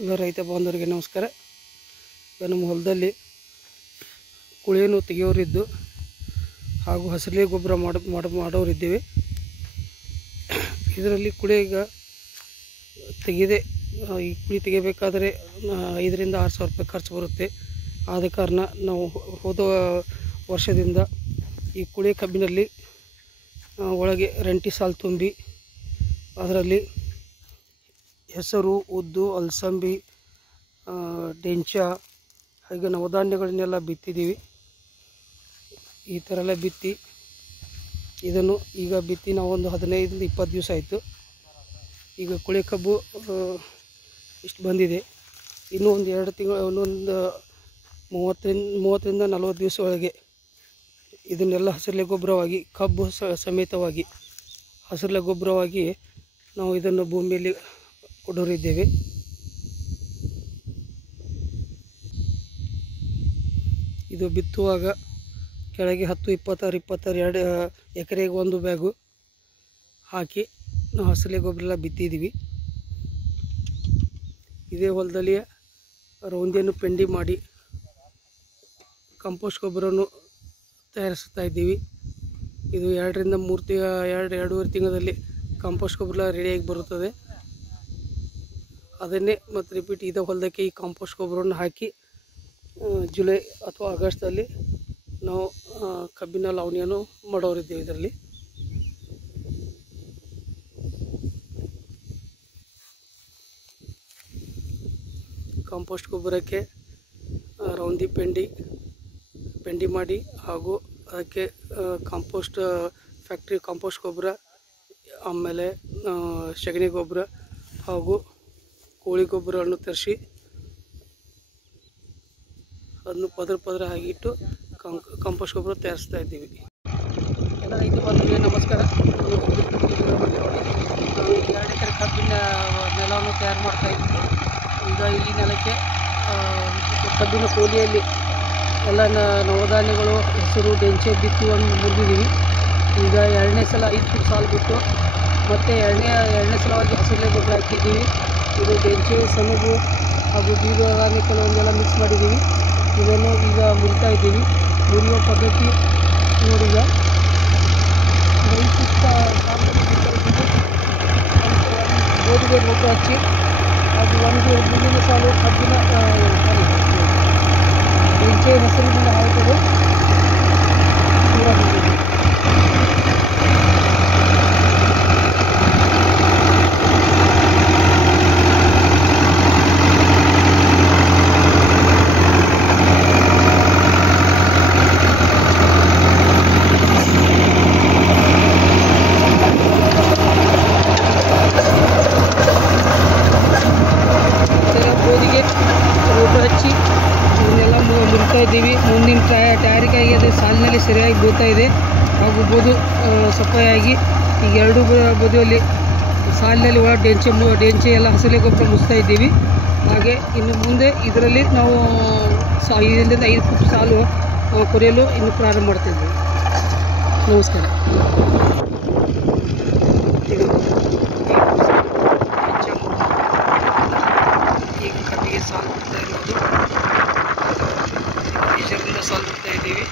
ಎಲ್ಲ ರೈತ ಬಾಂಧವರಿಗೆ ನಮಸ್ಕಾರ. ನಮ್ಮ ಹೊಲದಲ್ಲಿ ಕುಳಿಯನ್ನು ತೆಗೆಯೋರಿದ್ದು ಹಾಗೂ ಹಸಿರಲೆ ಗೊಬ್ಬರ ಮಾಡೋರಿದ್ದೇವೆ. ಇದರಲ್ಲಿ ಕುಳಿ ಈಗ ತೆಗೆದೇ ಈ ಕುಳಿ ತೆಗೆಯಬೇಕಾದರೆ 5 ರಿಂದ 6 ಸಾವಿರ ರೂಪಾಯಿ ಖರ್ಚು ಬರುತ್ತೆ. ಆದ ಕಾರಣ ನಾವು ಹೋದ ವರ್ಷದಿಂದ ಈ ಕುಳಿ ಕಬ್ಬಿನಲ್ಲಿ ಒಳಗೆ ರಂಟಿ ಸಾಲು ತುಂಬಿ ಅದರಲ್ಲಿ ಹೆಸರು, ಉದ್ದು, ಅಲಸಂದಿ, ಡೆಂಚ ಹಾಗೆ ನವಧಾನ್ಯಗಳನ್ನೆಲ್ಲ ಬಿತ್ತಿದ್ದೀವಿ. ಈ ಥರ ಎಲ್ಲ ಬಿತ್ತಿ ಇದನ್ನು ಈಗ ಬಿತ್ತಿ ನಾವು ಒಂದು 15 ರಿಂದ 20 ದಿವಸ ಆಯಿತು. ಈಗ ಕುಳಿ ಕಬ್ಬು ಇಷ್ಟು ಬಂದಿದೆ. ಇನ್ನೂ ಒಂದು 2 ತಿಂಗಳು, ಇನ್ನೊಂದು 30 ರಿಂದ 40 ದಿವಸ ಒಳಗೆ ಇದನ್ನೆಲ್ಲ ಹಸಿರಲೆ ಗೊಬ್ಬರವಾಗಿ ಕಬ್ಬು ಸಮೇತವಾಗಿ ಹಸಿರಲೆ ಗೊಬ್ಬರವಾಗಿ ನಾವು ಇದನ್ನು ಭೂಮಿಯಲ್ಲಿ ಕೊಡೋರಿದ್ದೇವೆ. ಇದು ಬಿತ್ತುವಾಗ ಕೆಳಗೆ 10, 26, 22 ಎಕರೆಗೆ 1 ಬ್ಯಾಗು ಹಾಕಿ ನಾವು ಹಸಿರಲೆ ಗೊಬ್ಬರ ಎಲ್ಲ ಬಿತ್ತಿದ್ದೀವಿ. ಇದೇ ಹೊಲದಲ್ಲಿ ರೌಂದಿಯನ್ನು ಪೆಂಡಿ ಮಾಡಿ ಕಂಪೋಸ್ಟ್ ಗೊಬ್ಬರವನ್ನು ತಯಾರಿಸ್ತಾ ಇದ್ದೀವಿ. ಇದು 2 ರಿಂದ 2.5 ತಿಂಗಳಲ್ಲಿ ಕಂಪೋಸ್ಟ್ ಗೊಬ್ಬರ ರೆಡಿಯಾಗಿ ಬರುತ್ತದೆ. ಅದನ್ನೇ ಮತ್ತು ರಿಪೀಟ್ ಇದೇ ಹೊಲದಕ್ಕೆ ಈ ಕಾಂಪೋಸ್ಟ್ ಗೊಬ್ಬರವನ್ನು ಹಾಕಿ ಜುಲೈ ಅಥವಾ ಆಗಸ್ಟಲ್ಲಿ ನಾವು ಕಬ್ಬಿನ ಲಾವಣಿಯನ್ನು ಮಾಡೋರಿದ್ದೇವೆ. ಇದರಲ್ಲಿ ಕಾಂಪೋಸ್ಟ್ ಗೊಬ್ಬರಕ್ಕೆ ರೌಂದಿ ಪೆಂಡಿ ಮಾಡಿ ಹಾಗೂ ಅದಕ್ಕೆ ಕಾಂಪೋಸ್ಟ್ ಫ್ಯಾಕ್ಟ್ರಿ ಕಾಂಪೋಸ್ಟ್ ಗೊಬ್ಬರ, ಆಮೇಲೆ ಸಗಣಿ ಗೊಬ್ಬರ ಹಾಗೂ ಕೋಳಿ ಗೊಬ್ಬರವನ್ನು ತರಿಸಿ ಅದನ್ನು ಪದರ ಹಾಕಿಟ್ಟು ಕಾಂಪೋಸ್ಟ್ ಗೊಬ್ಬರ ತಯಾರಿಸ್ತಾ ಇದ್ದೀವಿ. ಎಲ್ಲ ರೈತ ಬಾಂಧವರಿಗೆ ನಮಸ್ಕಾರ. ನಾವು 2 ಎಕರೆ ಕಬ್ಬಿನ ನೆಲವನ್ನು ತಯಾರು ಮಾಡ್ತಾ ಇದ್ದೀವಿ. ಈಗ ಈ ನೆಲಕ್ಕೆ ಕಬ್ಬಿನ ಕೋಲಿಯಲ್ಲಿ ಎಲ್ಲ ನವಧಾನ್ಯಗಳು, ಹೆಸರು, ಡೆಂಚೆ ಬಿತ್ತುವನ್ನು ಮುರಿದಿದ್ದೀವಿ. ಈಗ 2ನೇ ಸಲ 5 ಸಾಲು ಬಿಟ್ಟು ಮತ್ತು ಎರಡನೇ ಸಲವಾಗಿ ಹಸಿರಲೆ ಗೊಬ್ಬರ ಹಾಕಿದ್ದೀವಿ. ಇದು ಡೆಂಚೆ, ಸೆಣಬು ಹಾಗೂ ಜೀವಧಾನ್ಯ ಕೆಲವೊಂದೆಲ್ಲ ಮಿಕ್ಸ್ ಮಾಡಿದ್ದೀವಿ. ಇದನ್ನು ಈಗ ಮುರಿತಾ ಇದ್ದೀವಿ. ಮುರಿಯುವ ಪದ್ಧತಿ ನೋಡಿ. ಈಗ 5 ಸಾಲದಲ್ಲಿ ಬಿಡ್ತಾ ಇದ್ದೀವಿ. ಗೋಧಿಗೆ ಗೊಬ್ಬರ ಹಚ್ಚಿ ಅದು ಒಂದು ಮುಂದಿನ ಸಾಲು ಕಬ್ಬಿನ ಡೆಂಚೆ ಹೆಸರಿನಿಂದ ಹಾಕುವುದು ದೂರ ಬಂದಿದೆ. ಇದ್ದೀವಿ. ಮುಂದಿನ ಟ್ಯಾರಿಕಾಗಿ ಅದು ಸಾಲಿನಲ್ಲಿ ಸರಿಯಾಗಿ ಬೀಳ್ತಾ ಇದೆ ಹಾಗೂ ಬೋದು ಸಫಾಯಾಗಿ ಈಗ 2 ಬದಿಯಲ್ಲಿ ಸಾಲಿನಲ್ಲಿ ಒಳ ಡೆಂಚೆ ಎಲ್ಲ ಹಸಿರಲೆ ಗೊಬ್ಬರ ಮುಚ್ತಾ ಇದ್ದೀವಿ. ಹಾಗೆ ಇನ್ನು ಮುಂದೆ ಇದರಲ್ಲಿ ನಾವು 5 ರಿಂದ 5 ಫುಟ್ ಸಾಲು ಕೊರೆಯಲು ಇನ್ನು ಪ್ರಾರಂಭ ಮಾಡ್ತಾಯಿದ್ದೀವಿ. ನಮಸ್ಕಾರ. ಈಗ ಕಟ್ಟಿಗೆ ಸಾಲು ಬಿಡ್ತಾ ಇರೋದು ಇದರಿಂದ ಸಾಲು ಬಿಡ್ತಾ ಇದ್ದೀವಿ.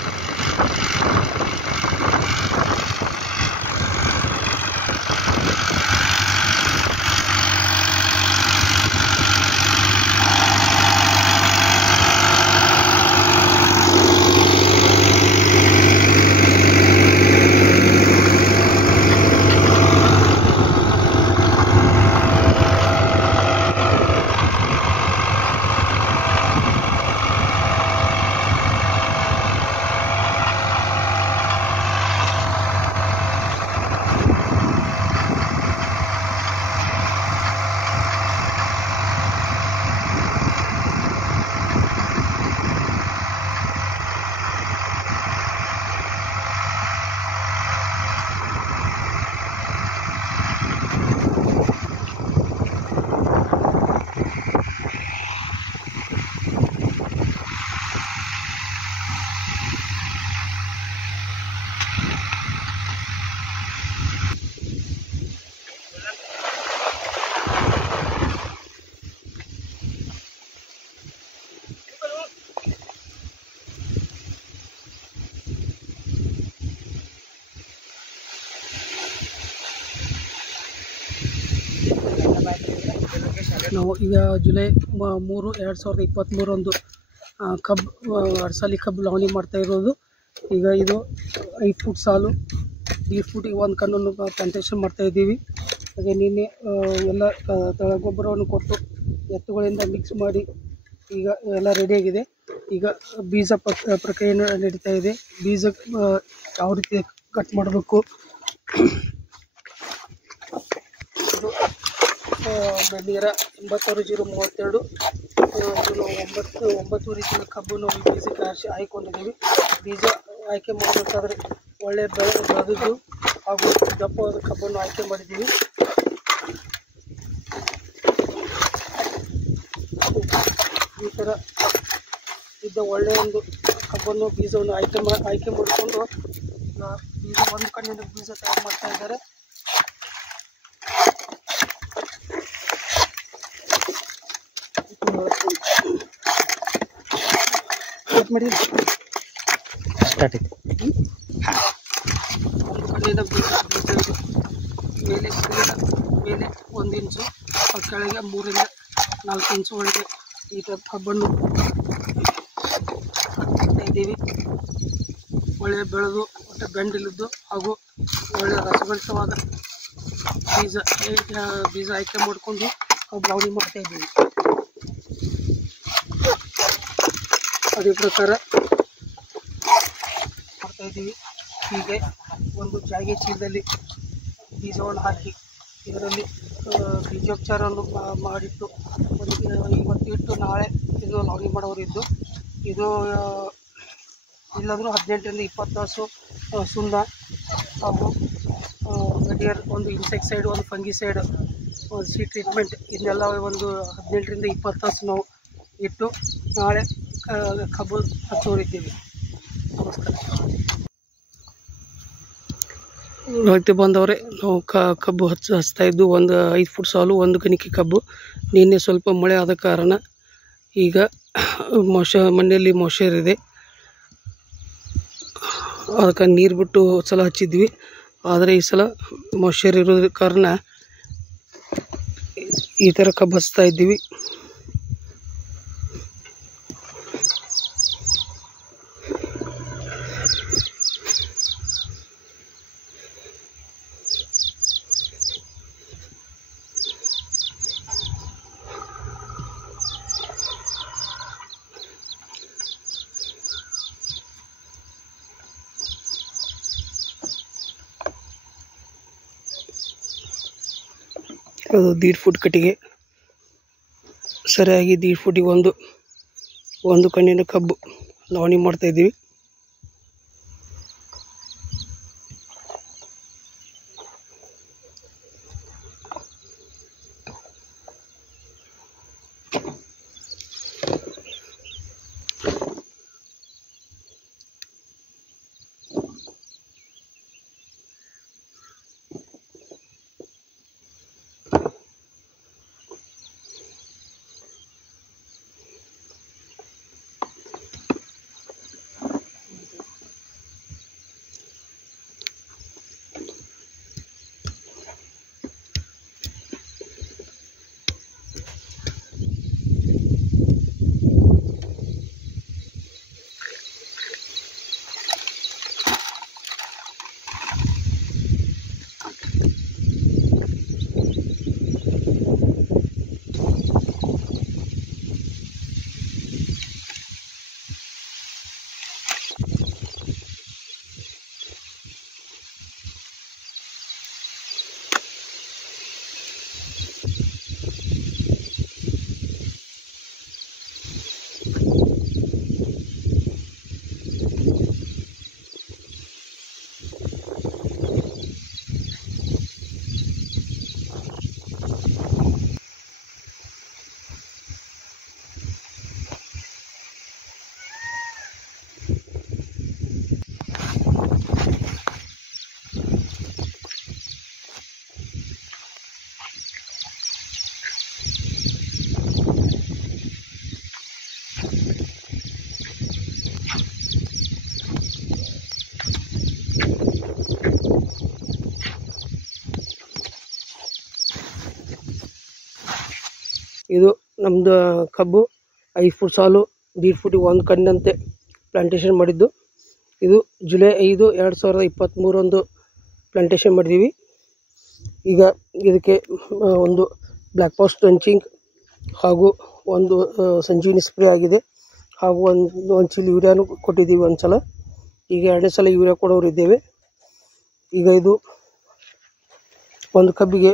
ನಾವು ಈಗ ಜುಲೈ 3, 2023 ಕಬ್ಬು ಅರಸಾಲಿ ಕಬ್ಬು ಲಾವಣಿ ಮಾಡ್ತಾ ಇರೋದು. ಈಗ ಇದು 5 ಫುಟ್ ಸಾಲು, 1.5 ಫುಟಿಗೆ ಒಂದು ಕಣ್ಣನ್ನು ಪ್ಲಾಂಟೇಶನ್ ಮಾಡ್ತಾ ಇದ್ದೀವಿ. ಹಾಗೆ ನಿನ್ನೆ ಎಲ್ಲ ಗೊಬ್ಬರವನ್ನು ಕೊಟ್ಟು ಎತ್ತುಗಳಿಂದ ಮಿಕ್ಸ್ ಮಾಡಿ ಈಗ ಎಲ್ಲ ರೆಡಿಯಾಗಿದೆ. ಈಗ ಬೀಜ ಪ್ರಕ್ರಿಯೆ ನಡೀತಾ ಇದೆ. ಬೀಜ ಯಾವ ರೀತಿ ಕಟ್ ಮಾಡಬೇಕು, ಇದು ನೇರ 86-032 ಇದು ನಾವು 9 ರೀತಿಯ ಕಬ್ಬು ನಾವು ಬೀಜಕ್ಕೆ ಆಯ್ಕೊಂಡಿದ್ದೀವಿ. ಬೀಜ ಆಯ್ಕೆ ಮಾಡಬೇಕಾದ್ರೆ ಒಳ್ಳೆ ಬೆಳೆದಿದ್ದು ಹಾಗೂ ದಪ್ಪವಾದ ಕಬ್ಬನ್ನು ಆಯ್ಕೆ ಮಾಡಿದ್ದೀವಿ. ಈ ಥರ ಇದ್ದ ಒಳ್ಳೆಯ ಒಂದು ಕಬ್ಬನ್ನು ಬೀಜವನ್ನು ಆಯ್ಕೆ ಮಾಡಿಕೊಂಡು ಬೀಜ ಒಂದು ಕಣ್ಣಿನ ಬೀಜ ತಯಾರು ಮಾಡ್ತಾ ಇದ್ದಾರೆ. ಮಾಡಿ ಒಂದು ಕಣ್ಣಿನ ಬೀಜ ಮೇಲೆ 1 ಇಂಚು, ಕೆಳಗೆ 3-4 ಇಂಚು ಒಳಗೆ ಈ ಥರ ಕಬ್ಬನ್ನು ಹಾಕ್ತಾ ಇದ್ದೀವಿ. ಒಳ್ಳೆಯ ಬೆಳೆದು ಒಟ್ಟು ಬೆಂಡಿಲಿದ್ದು ಹಾಗೂ ಒಳ್ಳೆಯ ರಸಭರಿತವಾದ ಬೀಜ ಆಯ್ಕೆ ಮಾಡಿಕೊಂಡು ಕಬ್ಬು ಲಾವಣಿ ಮಾಡ್ತಾ ಇದ್ದೀವಿ. ಅದೇ ಪ್ರಕಾರ ಮಾಡ್ತಾ ಇದ್ದೀವಿ. ಹೀಗೆ ಒಂದು ಜಾಗೆ ಚೀಲದಲ್ಲಿ ಬೀಜವನ್ನು ಹಾಕಿ ಇದರಲ್ಲಿ ಬೀಜೋಪಚಾರವನ್ನು ಮಾಡಿಟ್ಟು ಇವತ್ತು ಇಟ್ಟು ನಾಳೆ ಇದು ಲಾವಣಿ ಮಾಡೋರಿದ್ದು, ಇದು ಇಲ್ಲಾಂದರೂ 18-20 ತಾಸು ಸುಣ್ಣ ಹಾಗೂ ಮೆಡಿಯರ್, ಒಂದು ಇನ್ಸೆಕ್ಸೈಡ್, ಒಂದು ಫಂಗಿಸೈಡ್, ಒಂದು ಸೀಡ್ ಟ್ರೀಟ್ಮೆಂಟ್, ಇದನ್ನೆಲ್ಲ ಒಂದು 18-20 ತಾಸು ನಾವು ಇಟ್ಟು ನಾಳೆ ಕಬ್ಬು ಹಚ್ಚೋರಿದ್ದೀವಿ. ನಮಸ್ಕಾರ. ರೈತ ಬಂದವರೇ, ನಾವು ಕಬ್ಬು ಹಚ್ತಾ ಇದ್ದು ಒಂದು 5 ಫುಟ್ ಸಾಲು, 1 ಗಣಿಕೆ ಕಬ್ಬು. ನಿನ್ನೆ ಸ್ವಲ್ಪ ಮಳೆ ಆದ ಕಾರಣ ಈಗ ಮಣ್ಣಲ್ಲಿ ಮೊಷರ್ ಇದೆ, ಅದಕ್ಕೆ ನೀರು ಬಿಟ್ಟು ಸಲ ಹಚ್ಚಿದ್ವಿ. ಆದರೆ ಈ ಸಲ ಮೊಷರ್ ಇರೋದ್ರ ಕಾರಣ ಈ ಥರ ಕಬ್ಬು ಹಚ್ತಾ ಇದ್ದೀವಿ. ಅದು 1.5 ಫುಟ್ ಕಟ್ಟಿಗೆ, ಸರಿಯಾಗಿ 1.5 ಫುಟಿಗೆ ಒಂದು ಕಣ್ಣಿನ ಕಬ್ಬು ಲಾವಣಿ ಮಾಡ್ತಾ ಇದ್ದೀವಿ. ಇದು ನಮ್ಮದು ಕಬ್ಬು 5 ಫುಟ್ ಸಾಲು 1.5 ಫುಟಿಗೆ ಒಂದು ಕಣ್ಣಿನಂತೆ ಪ್ಲಾಂಟೇಶನ್ ಮಾಡಿದ್ದು. ಇದು ಜುಲೈ 5, 2023 ಪ್ಲಾಂಟೇಶನ್ ಮಾಡಿದ್ದೀವಿ. ಈಗ ಇದಕ್ಕೆ ಒಂದು ಬ್ಲ್ಯಾಕ್ ಪಾಸ್ ಟ್ರಂಚಿಂಗ್ ಹಾಗೂ ಒಂದು ಸಂಜೀವಿನಿ ಸ್ಪ್ರೇ ಆಗಿದೆ, ಹಾಗೂ ಒಂದು ಚೀಲ ಯೂರಿಯಾನು ಕೊಟ್ಟಿದ್ದೀವಿ ಒಂದು ಸಲ. ಈಗ 2ನೇ ಸಲ ಯೂರಿಯಾ ಕೊಡೋರಿದ್ದೇವೆ. ಈಗ ಇದು ಒಂದು ಕಬ್ಬಿಗೆ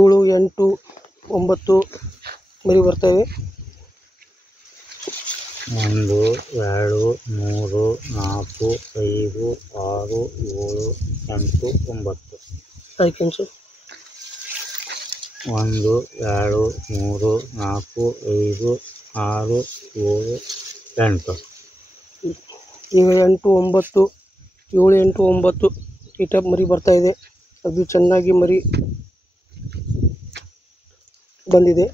7, 8, 9 ಮರಿ ಬರ್ತವೆ. 1, 2, 3, 4, 5, 6, 7, 8, 9. ಆಯ್ಕೆನ್ಸು 1, 2, 3, 4, 5, 6, 7, 8. ಈಗ 8, 9, 7, 8, 9 ಈ ಟೈಪ್ ಮರಿ ಬರ್ತಾಯಿದೆ. ಅದು ಚೆನ್ನಾಗಿ ಮರಿ ಬಂದಿದೆ.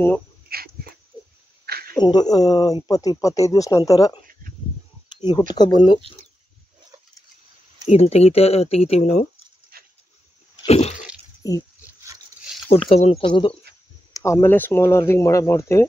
ಇನ್ನು ಒಂದು 20-25 ದಿವಸ ನಂತರ ಈ ಹುಟ್ಟು ಕಬ್ಬನ್ನು ಇನ್ನು ತೆಗಿತೀವಿ ನಾವು. ಈ ಹುಟ್ಟು ಕಬ್ಬನ್ನು ತೆಗೆದು ಆಮೇಲೆ ಸ್ಮಾಲ್ ಅರ್ದಿಂಗ್ ಮಾಡ್ತೇವೆ.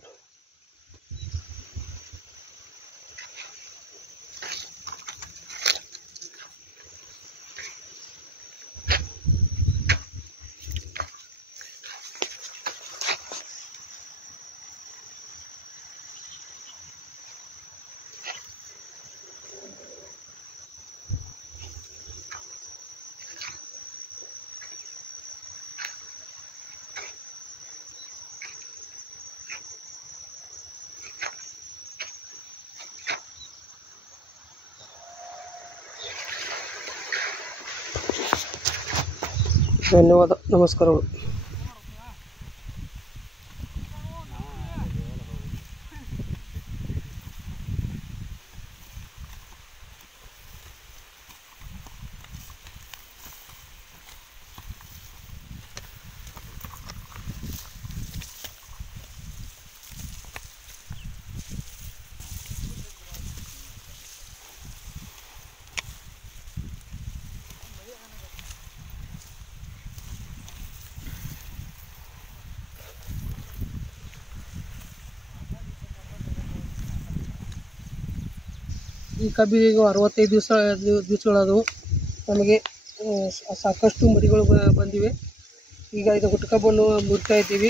ಧನ್ಯವಾದ, ನಮಸ್ಕಾರಗಳು. ಈ ಕಬ್ಬಿಗೆ ಈಗ 65 ದಿವಸಗಳಾದವು. ನಮಗೆ ಸಾಕಷ್ಟು ಮರಿಗಳು ಬಂದಿವೆ. ಈಗ ಇದು ಹುಟ್ಟು ಕಬ್ಬನ್ನು ಮುರಿತಾ ಇದ್ದೀವಿ.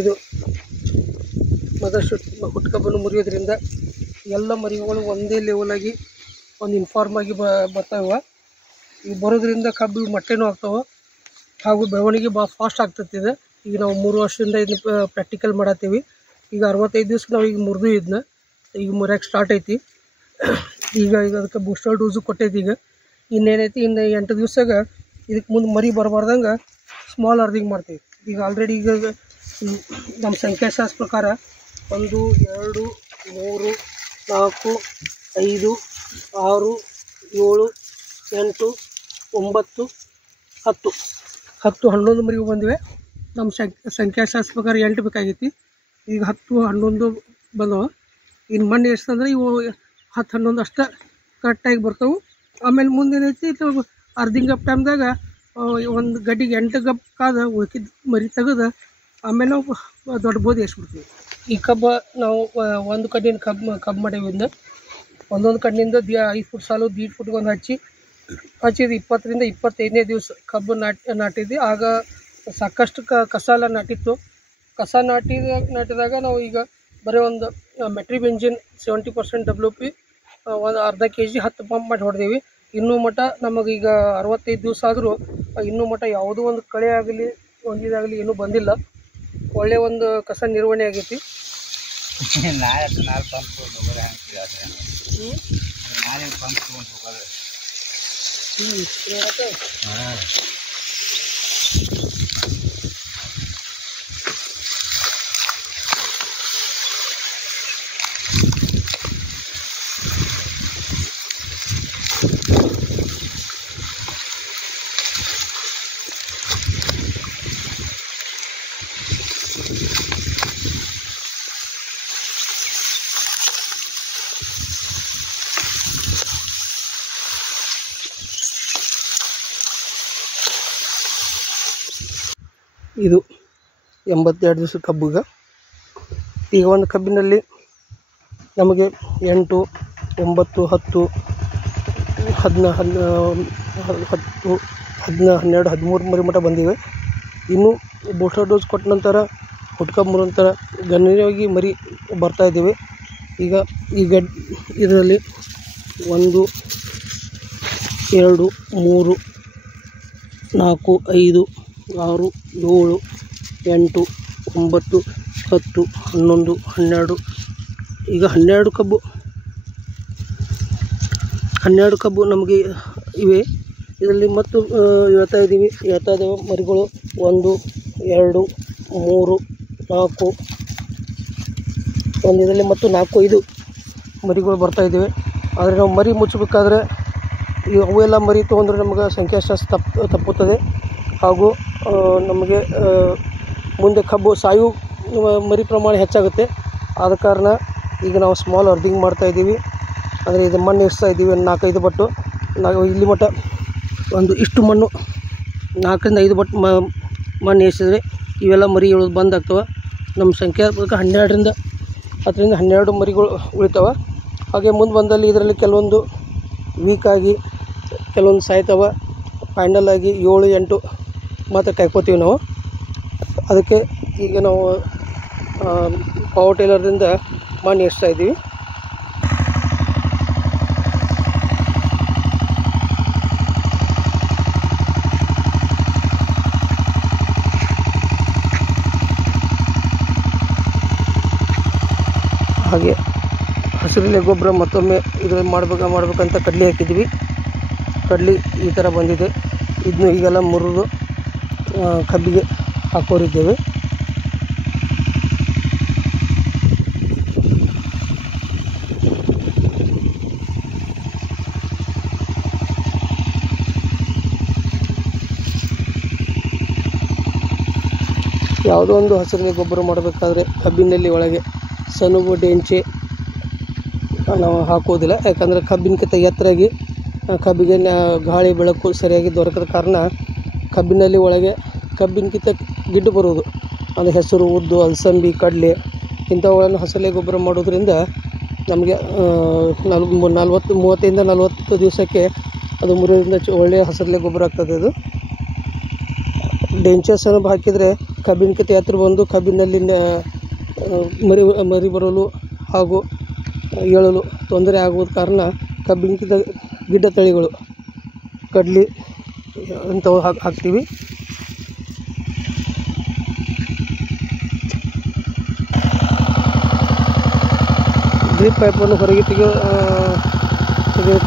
ಇದು ಮದರ್ಶೂಟ್ ಹುಟ್ಟು ಕಬ್ಬನ್ನು ಮುರಿಯೋದ್ರಿಂದ ಎಲ್ಲ ಮರಿಗಳು ಒಂದೇ ಲೆವೆಲಾಗಿ ಒಂದು ಯೂನಿಫಾರ್ಮ್ ಆಗಿ ಬರ್ತಾವೆ. ಈಗ ಬರೋದ್ರಿಂದ ಕಬ್ಬು ಮೊಟ್ಟೆನೂ ಆಗ್ತಾವೆ, ಹಾಗೂ ಬೆಳವಣಿಗೆ ಭಾಳ ಫಾಸ್ಟ್ ಆಗ್ತದೆ. ಈಗ ನಾವು 3 ವರ್ಷದಿಂದ ಇದನ್ನ ಪ್ರಾಕ್ಟಿಕಲ್ ಮಾಡತ್ತೀವಿ. ಈಗ 65 ದಿವ್ಸಕ್ಕೆ ನಾವು ಈಗ ಮುರಿದು ಇದನ್ನ ಈಗ ಮುರಿಯೋಕೆ ಸ್ಟಾರ್ಟ್ ಐತಿ. ಈಗ ಅದಕ್ಕೆ ಬೂಸ್ಟರ್ ಡೋಸು ಕೊಟ್ಟೈತಿ. ಈಗ ಇನ್ನೇನೈತಿ, ಇನ್ನು 8 ದಿವ್ಸದಾಗ ಇದಕ್ಕೆ ಮುಂದೆ ಮರಿ ಬರಬಾರ್ದಂಗೆ ಸ್ಮಾಲ್ ಅರ್ದಿಂಗ್ ಮಾಡ್ತೀವಿ. ಈಗ ಆಲ್ರೆಡಿ ಈಗ ನಮ್ಮ ಸಂಖ್ಯಾಶಾಸ್ತ್ರ ಪ್ರಕಾರ 1, 2, 3, 4, 5, 6, 7, 8, 9, 10, 11 ಮರಿಗಳು ಬಂದಿವೆ. ನಮ್ಮ ಸಂಖ್ಯಾಶಾಸ್ತ್ರ ಪ್ರಕಾರ 8 ಬೇಕಾಗೈತಿ. ಈಗ 10, 11 ಬಂದವು. ಇನ್ನು ಮಣ್ಣು ಎಷ್ಟು ಅಂದರೆ ಇವು 10, 11 ಅಷ್ಟೇ ಕರೆಕ್ಟಾಗಿ ಬರ್ತವೆ. ಆಮೇಲೆ ಮುಂದೇನೈತಿ, ಅರ್ಧಿಂಗ್ ಗಪ್ ಟೈಮ್ದಾಗ ಒಂದು ಗಡ್ಡಿಗೆ 8 ಗಪ್ ಕಾದ ಉಳ್ಕಿದ ಮರಿ ತೆಗೆದು ಆಮೇಲೆ ನಾವು ದೊಡ್ಡ ಬೋಧಿ ಎಸ್ಬಿಡ್ತೀವಿ. ಈ ಕಬ್ಬು ನಾವು ಒಂದು ಕಡ್ಡಿನ ಕಬ್ಬು ಮಾಡೀವಿಂದ ಒಂದೊಂದು ಕಣ್ಣಿಂದ 5 ಫುಟ್ ಸಾಲು 1.5 ಫುಟ್ಗೆ ಒಂದು ಹಚ್ಚಿದ್ದು 20ರಿಂದ 25ನೇ ದಿವಸ ಕಬ್ಬು ನಾಟಿದ್ವಿ. ಆಗ ಸಾಕಷ್ಟು ಕಸ ಎಲ್ಲ ನಾಟಿತ್ತು. ಕಸ ನಾಟಿದಾಗ ನಾವು ಈಗ ಬರೀ ಒಂದು ಮೆಟ್ರಿಬೆಂಜಿನ್ 70% WP ಒಂದು ಅರ್ಧ kg 10 ಪಂಪ್ ಮಾಡಿ ಹೊಡೆದೀವಿ. ಇನ್ನೂ ಮಟ್ಟ ನಮಗೀಗ 65 ದಿವಸ ಆದರೂ ಇನ್ನೂ ಮಟ್ಟ ಯಾವುದೋ ಒಂದು ಕಳೆ ಆಗಲಿ ಒಂದಿದಾಗಲಿ ಏನೂ ಬಂದಿಲ್ಲ. ಒಳ್ಳೆಯ ಒಂದು ಕಸ ನಿರ್ವಹಣೆ ಆಗೈತಿ. ಇದು 82 ದಿವಸದ ಕಬ್ಬು. ಈಗ ಒಂದು ಕಬ್ಬಿನಲ್ಲಿ ನಮಗೆ 8, 9, 10, 12, 13 ಮರಿ ಮಟ್ಟ ಬಂದಿವೆ. ಇನ್ನು ಬೂಸ್ಟರ್ ಡೋಸ್ ಕೊಟ್ಟ ನಂತರ ಹುಟ್ಕಬ್ಬು ನಂತರ ಗಣನೀಯವಾಗಿ ಮರಿ ಬರ್ತಾ ಇದ್ದೇವೆ. ಈಗ ಇದರಲ್ಲಿ 1, 2, 3, 4, 5, 6, 7, 8, 9, 10, 11, 12. ಈಗ 12 ಕಬ್ಬು ನಮಗೆ ಇವೆ. ಇದರಲ್ಲಿ ಮತ್ತು ಹೇಳ್ತಾ ಇದ್ದಾವೆ ಮರಿಗಳು 1, 2, 3, 4. ಒಂದು ಇದರಲ್ಲಿ ಮತ್ತು 4, 5 ಮರಿಗಳು ಬರ್ತಾ ಇದ್ದಾವೆ. ಆದರೆ ನಾವು ಮರಿ ಮುಚ್ಚಬೇಕಾದ್ರೆ ಅವೆಲ್ಲ ಮರಿ ತೊಗೊಂಡ್ರೆ ನಮಗೆ ಸಂಖ್ಯಾಶಾಸ್ತ್ರ ತಪ್ಪುತ್ತದೆ. ಹಾಗೂ ನಮಗೆ ಮುಂದೆ ಕಬ್ಬು ಸಾಯು ಮರಿ ಪ್ರಮಾಣ ಹೆಚ್ಚಾಗುತ್ತೆ. ಆದ ಕಾರಣ ಈಗ ನಾವು ಸ್ಮಾಲ್ ಅರ್ದಿಂಗ್ ಮಾಡ್ತಾಯಿದ್ದೀವಿ. ಅಂದರೆ ಇದು ಮಣ್ಣು ಎಸ್ತಾ ಇದ್ದೀವಿ 4-5 ಬಟ್ಟು. ನಾವು ಇಲ್ಲಿ ಮಟ್ಟ ಇಷ್ಟು ಮಣ್ಣು 4ರಿಂದ 5 ಬಟ್ಟು ಮಣ್ಣು ಎಸಿದರೆ ಇವೆಲ್ಲ ಮರಿ ಇಳೋದು ಬಂದಾಗ್ತವೆ. ನಮ್ಮ ಸಂಖ್ಯಾತ್ಮಕ 10ರಿಂದ 12 ಮರಿಗಳು ಉಳಿತಾವೆ. ಹಾಗೆ ಮುಂದೆ ಬಂದಲ್ಲಿ ಇದರಲ್ಲಿ ಕೆಲವೊಂದು ವೀಕಾಗಿ ಕೆಲವೊಂದು ಸಾಯ್ತವೆ. ಫೈನಲ್ ಆಗಿ 7, 8 ಮಾತ್ರ ಕಾಯ್ಕೋತೀವಿ ನಾವು. ಅದಕ್ಕೆ ಈಗ ನಾವು ಪವರ್ ಟೇಲರ್ದಿಂದ ಮಣ್ಣು ಎಸ್ತಾ ಇದ್ದೀವಿ. ಹಾಗೆ ಹಸಿರೆಲೆ ಗೊಬ್ಬರ ಮತ್ತೊಮ್ಮೆ ಇದರಲ್ಲಿ ಮಾಡಬೇಕಂತ ಕಡಲೆ ಹಾಕಿದ್ವಿ. ಕಡಲೆ ಈ ಥರ ಬಂದಿದೆ. ಇದನ್ನು ಈಗೆಲ್ಲ ಮುರಿದು ಕಬ್ಬಿಗೆ ಹಾಕೋರಿದ್ದೇವೆ. ಯಾವುದೋ ಒಂದು ಹಸಿರೆಲೆ ಗೊಬ್ಬರ ಮಾಡಬೇಕಾದ್ರೆ ಕಬ್ಬಿನಲ್ಲಿ ಒಳಗೆ ಸನುಗು ಡೆಂಚೆ ನಾವು ಹಾಕೋದಿಲ್ಲ. ಯಾಕಂದರೆ ಕಬ್ಬಿನಕ್ಕಿಂತ ಎತ್ತರಾಗಿ ಕಬ್ಬಿಗೆ ಗಾಳಿ ಬೆಳಕು ಸರಿಯಾಗಿ ದೊರಕದ ಕಾರಣ ಕಬ್ಬಿನಲ್ಲಿ ಒಳಗೆ ಕಬ್ಬಿನಕ್ಕಿಂತ ಗಿಡ್ಡು ಬರುವುದು. ಅಂದರೆ ಹೆಸರು, ಉದ್ದು, ಅಲಸಂದಿ, ಕಡಲೆ ಇಂಥವುಗಳನ್ನು ಹಸಿರೆಲೆ ಗೊಬ್ಬರ ಮಾಡೋದ್ರಿಂದ ನಮಗೆ 30ರಿಂದ 40 ದಿವಸಕ್ಕೆ ಅದು ಮುರಿಯೋದ್ರಿಂದ ಒಳ್ಳೆಯ ಹಸಿರೆಲೆ ಗೊಬ್ಬರ ಆಗ್ತದೆ. ಅದು ಡೆಂಚೆ ಸೆಣಬು ಹಾಕಿದರೆ ಕಬ್ಬಿನಕ್ಕಿಂತ ಎತ್ತರ ಬಂದು ಕಬ್ಬಿನಲ್ಲಿ ಮರಿ ಬರಲು ಹಾಗೂ ಏಳಲು ತೊಂದರೆ ಆಗುವ ಕಾರಣ ಕಬ್ಬಿನಕ್ಕಿಂತ ಗಿಡ್ಡ ತಳಿಗಳು ಕಡ್ಲಿ ಇಂಥವು ಹಾಕ್ತೀವಿ. ಡ್ರಿಪ್ ಪೈಪನ್ನು ಹೊರಗೆ ತೆಗೆಯೋ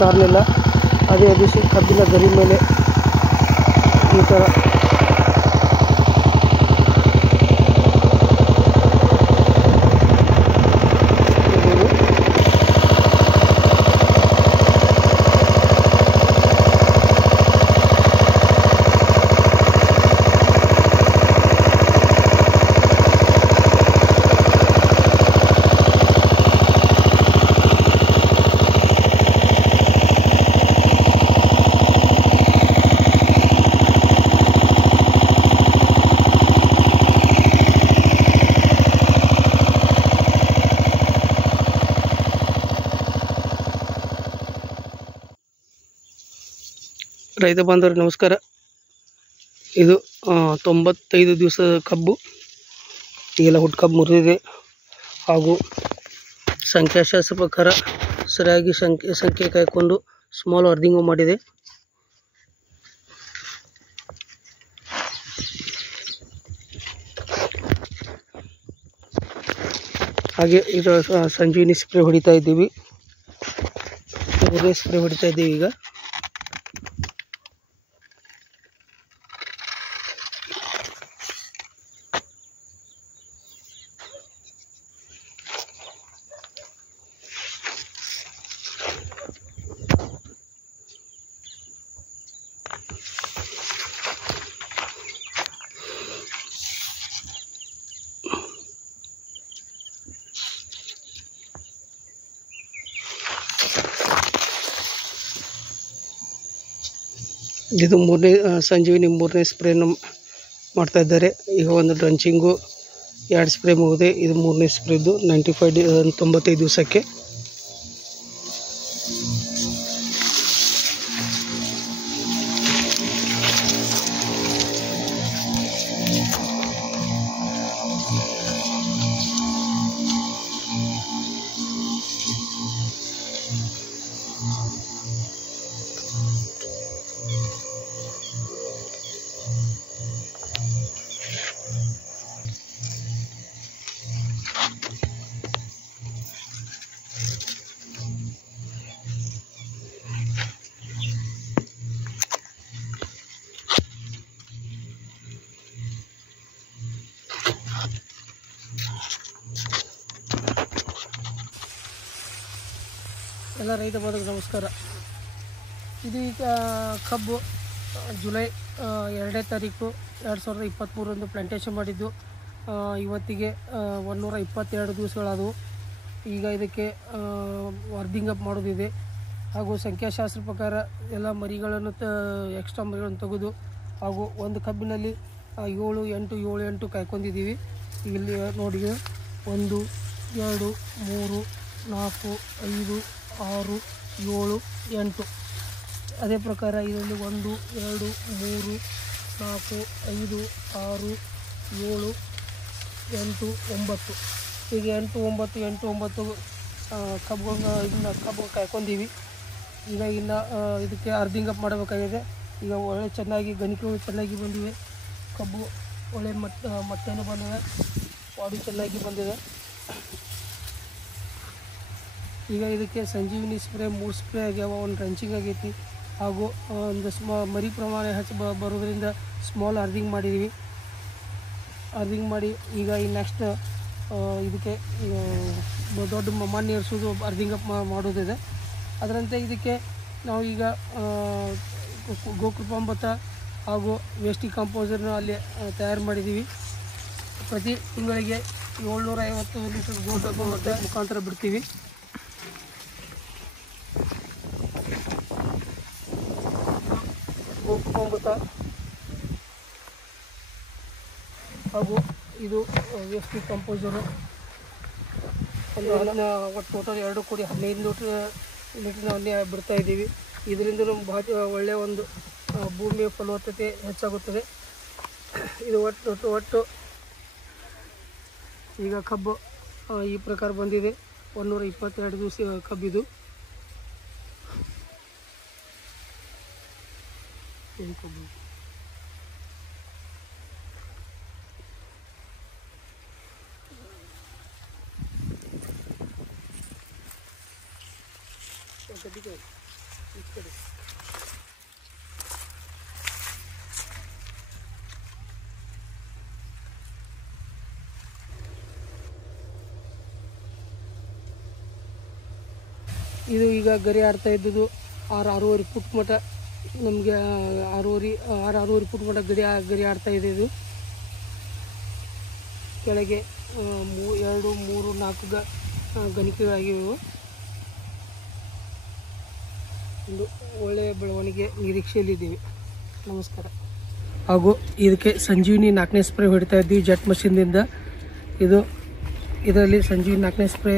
ಕಾರಣ ಇಲ್ಲ. ಅದೇ ಎಬ್ಬಿಸಿ ಕಬ್ಬಿನ ಗರಿ ಮೇಲೆ ಈ ಥರ ರೈತ ಬಾಂಧವರಿಗೆ ನಮಸ್ಕಾರ. ಇದು 95 ದಿವಸದ ಕಬ್ಬು. ಈಗೆಲ್ಲ ಹುಟ್ಟು ಮುರಿದಿದೆ ಹಾಗೂ ಸಂಖ್ಯಾಶಾಸ್ತ್ರ ಪ್ರಕಾರ ಸರಿಯಾಗಿ ಸಂಖ್ಯೆ ಕಾಯ್ಕೊಂಡು ಸ್ಮಾಲ್ ಅರ್ದಿಂಗು ಮಾಡಿದೆ. ಹಾಗೆ ಇದು ಸಂಜೀವಿನಿ ಸ್ಪ್ರೇ ಹೊಡಿತಾ ಇದ್ದೀವಿ. ಸ್ಪ್ರೇ ಹೊಡಿತಾ ಇದ್ದೀವಿ. ಈಗ ಇದು ಸಂಜೀವಿನಿ 3ನೇ ಸ್ಪ್ರೇನ ಮಾಡ್ತಾ ಇದ್ದಾರೆ. ಈಗ ಒಂದು ಡ್ರಂಚಿಂಗು 2 ಸ್ಪ್ರೇ ಮುಗಿದೆ. ಇದು 3ನೇ ಸ್ಪ್ರೇದು 95 ದಿವಸಕ್ಕೆ. ಎಲ್ಲ ರೈತ ಬಾಂಧವರಿಗೆ ನಮಸ್ಕಾರ. ಇದು ಈಗ ಕಬ್ಬು ಜುಲೈ 2ನೇ ತಾರೀಕು 2023 ಪ್ಲಾಂಟೇಷನ್ ಮಾಡಿದ್ದು. ಇವತ್ತಿಗೆ 122 ದಿವಸಗಳಾದವು. ಈಗ ಇದಕ್ಕೆ ವರ್ದಿಂಗ್ ಅಪ್ ಮಾಡೋದಿದೆ. ಹಾಗೂ ಸಂಖ್ಯಾಶಾಸ್ತ್ರ ಪ್ರಕಾರ ಎಲ್ಲ ಮರಿಗಳನ್ನು ಎಕ್ಸ್ಟ್ರಾ ಮರಿಗಳನ್ನು ತೆಗೆದು ಹಾಗೂ ಒಂದು ಕಬ್ಬಿನಲ್ಲಿ 7, 8 ಕಾಯ್ಕೊಂಡಿದ್ದೀವಿ. ಇಲ್ಲಿ ನೋಡಿ 1, 2, 3, 4, 5, 6, 7, 8. ಅದೇ ಪ್ರಕಾರ ಇದರಲ್ಲಿ 1, 2, 3, 4, 5, 6, 7, 8, 9. ಈಗ 8, 9 ಕಬ್ಬು ಕಾಯ್ಕೊಂಡೀವಿ. ಈಗ ಇನ್ನು ಇದಕ್ಕೆ ಅರ್ಧಿಂಗ್ ಅಪ್ ಮಾಡಬೇಕಾಗಿದೆ. ಈಗ ಒಳ್ಳೆ ಚೆನ್ನಾಗಿ ಗಣಿಕೆಗಳು ಚೆನ್ನಾಗಿ ಬಂದಿವೆ. ಕಬ್ಬು ಒಳ್ಳೆ ಮೊಟ್ಟೆನೂ ಬಂದಿವೆ. ಬಾಡಿ ಚೆನ್ನಾಗಿ ಬಂದಿದೆ. ಈಗ ಇದಕ್ಕೆ ಸಂಜೀವಿನಿ ಸ್ಪ್ರೇ 3 ಸ್ಪ್ರೇ ಆಗ್ಯಾವ. ಒಂದು ಡ್ರಂಚಿಂಗ್ ಆಗೈತಿ. ಹಾಗೂ ಒಂದು ಮರಿ ಪ್ರಮಾಣ ಹೆಚ್ಚು ಬರೋದ್ರಿಂದ ಸ್ಮಾಲ್ ಅರ್ಧಿಂಗ್ ಮಾಡಿದ್ದೀವಿ. ಅರ್ಧಿಂಗ್ ಮಾಡಿ ಈಗ ಈ ನೆಕ್ಸ್ಟ್ ಇದಕ್ಕೆ ದೊಡ್ಡ ಮಣ್ಣು ಏರಿಸೋದು ಅರ್ಧಿಂಗ್ ಅಪ್ ಮಾಡೋದಿದೆ. ಅದರಂತೆ ಇದಕ್ಕೆ ನಾವು ಈಗ ಗೋಕೃಪಾಮೃತ ಹಾಗೂ ವೇಸ್ಟಿ ಕಾಂಪೋಸರ್ನ ಅಲ್ಲಿ ತಯಾರು ಮಾಡಿದ್ದೀವಿ. ಪ್ರತಿ ತಿಂಗಳಿಗೆ 750 ಲೀಟರ್ ಗೋಕೃಪಾಮೃತ ಮುಖಾಂತರ ಬಿಡ್ತೀವಿ. ಗೋಕೃಪಾಮೃತ ಹಾಗೂ ಇದು ವೇಸ್ಟಿ ಕಂಪೋಸರು ಒಟ್ಟು ಟೋಟಲ್ 2 ಕೂಡಿ 15 ಲೀಟರ್ ಅಲ್ಲಿ ಬಿಡ್ತಾ ಇದ್ದೀವಿ. ಇದರಿಂದ ಭಾಳ ಒಳ್ಳೆಯ ಒಂದು ಭೂಮಿಯ ಫಲವತ್ತತೆ ಹೆಚ್ಚಾಗುತ್ತದೆ. ಇದು ಒಟ್ಟು ಈಗ ಕಬ್ಬು ಈ ಪ್ರಕಾರ ಬಂದಿದೆ. 122 ದಿವಸ ಕಬ್ಬಿದು. ಇದು ಈಗ ಗರಿ ಆಡ್ತಾ ಇದ್ದದ್ದು 6-6.5 ಫುಟ್ ಮಟ್ಟ. ನಮಗೆ 6-6.5 ಫುಟ್ ಮಟ್ಟ ಗರಿ ಆಡ್ತಾ ಇದೆ. ಇದು ಕೆಳಗೆ 2, 3, 4 ಗಣಿಕೆಗಳಾಗಿವೆ. ಒಂದು ಒಳ್ಳೆಯ ಬೆಳವಣಿಗೆ ನಿರೀಕ್ಷೆಯಲ್ಲಿದ್ದೀವಿ. ನಮಸ್ಕಾರ. ಹಾಗೂ ಇದಕ್ಕೆ ಸಂಜೀವಿನಿ 4ನೇ ಸ್ಪ್ರೇ ಹೊಡಿತಾ ಇದ್ದೀವಿ ಜೆಟ್ ಮಷಿನ್ದಿಂದ. ಇದರಲ್ಲಿ ಸಂಜೀವಿನಿ 4ನೇ spray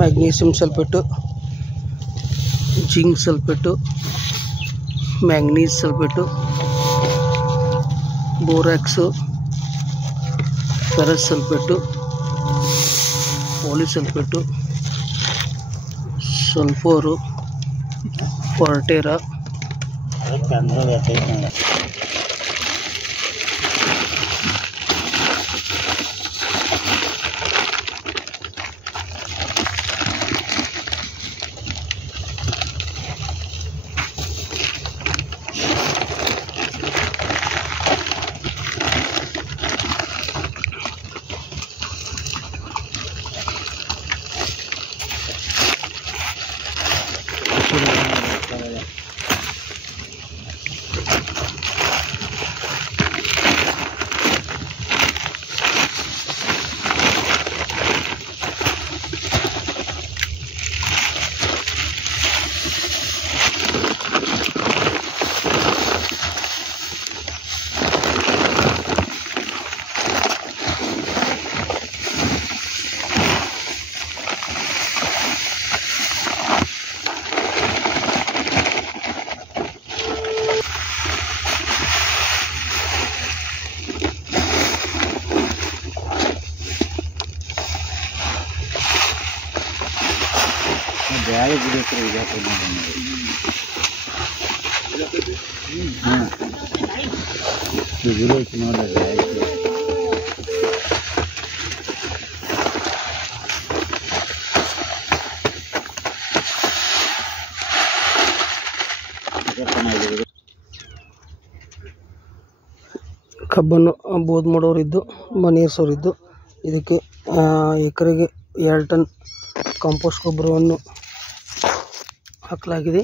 magnesium sulphate, zinc sulphate, manganese sulphate, borax, ferrous sulphate, polysulphate, sulphur, Fertera, ಬ್ಯಾಳೆ ಬಿಡಕ್ಕೆ ನೋಡ್ರಿ ಕಬ್ಬನ್ನು ಬೋದ್ ಮಾಡೋರಿದ್ದು, ಮನೆಯರ್ಸೋರಿದ್ದು. ಇದಕ್ಕೆ ಎಕರೆಗೆ 2 ಟನ್ ಕಾಂಪೋಸ್ಟ್ ಗೊಬ್ಬರವನ್ನು ಹಾಕಲಾಗಿದೆ.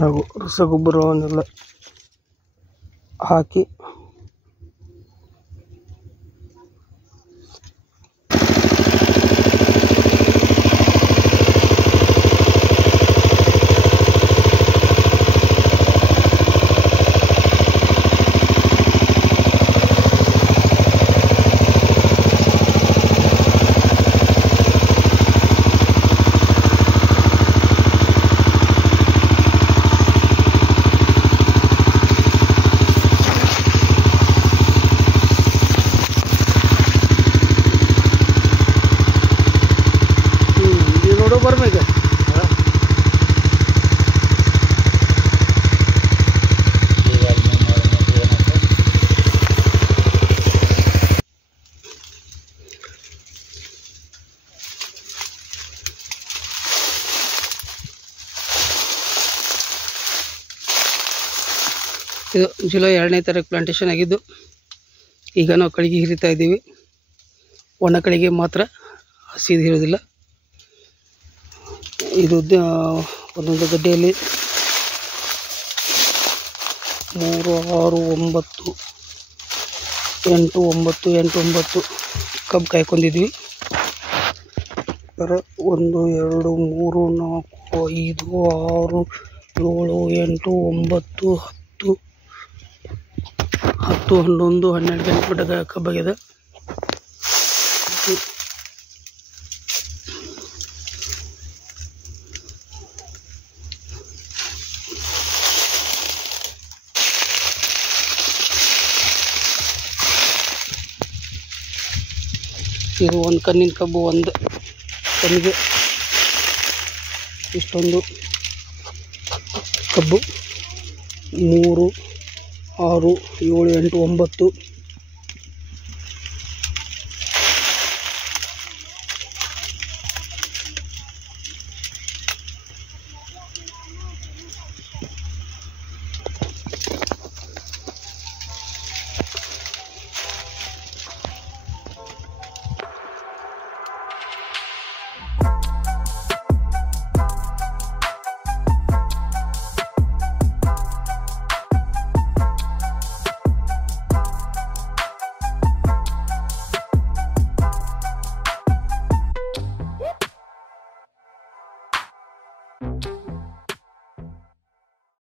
ಹಾಗೂ ರಸಗೊಬ್ಬರವನ್ನೆಲ್ಲ ಹಾಕಿ ಬರ್ಬೇಕು. ಇದು ಜುಲೈ 2ನೇ ತಾರೀಕು ಪ್ಲಾಂಟೇಶನ್ ಆಗಿದ್ದು, ಈಗ ನಾವು ಕಳಿಗೆ ಹಿರಿತಾ ಇದ್ದೀವಿ. ಒಣ ಕಳಿಗೆ ಮಾತ್ರ, ಹಸಿದು ಇರೋದಿಲ್ಲ. ಇದು ಒಂದೊಂದು ಗಡ್ಡೆಯಲ್ಲಿ 3, 6, 9, 8, 9, 8, 9 ಕಬ್ಬು ಕಾಯ್ಕೊಂಡಿದ್ವಿ. 1, 2, 3, 4, 5, 6, 7, 8, 9, 10, 11, 12 ಗಂಟೆ ಕಬ್ಬಾಗಿದೆ. ಇದು ಒಂದು ಕಣ್ಣಿನ ಕಬ್ಬು, ಒಂದು ಕಣ್ಣಿಗೆ ಇಷ್ಟೊಂದು ಕಬ್ಬು. 3, 6, 7, 8, 9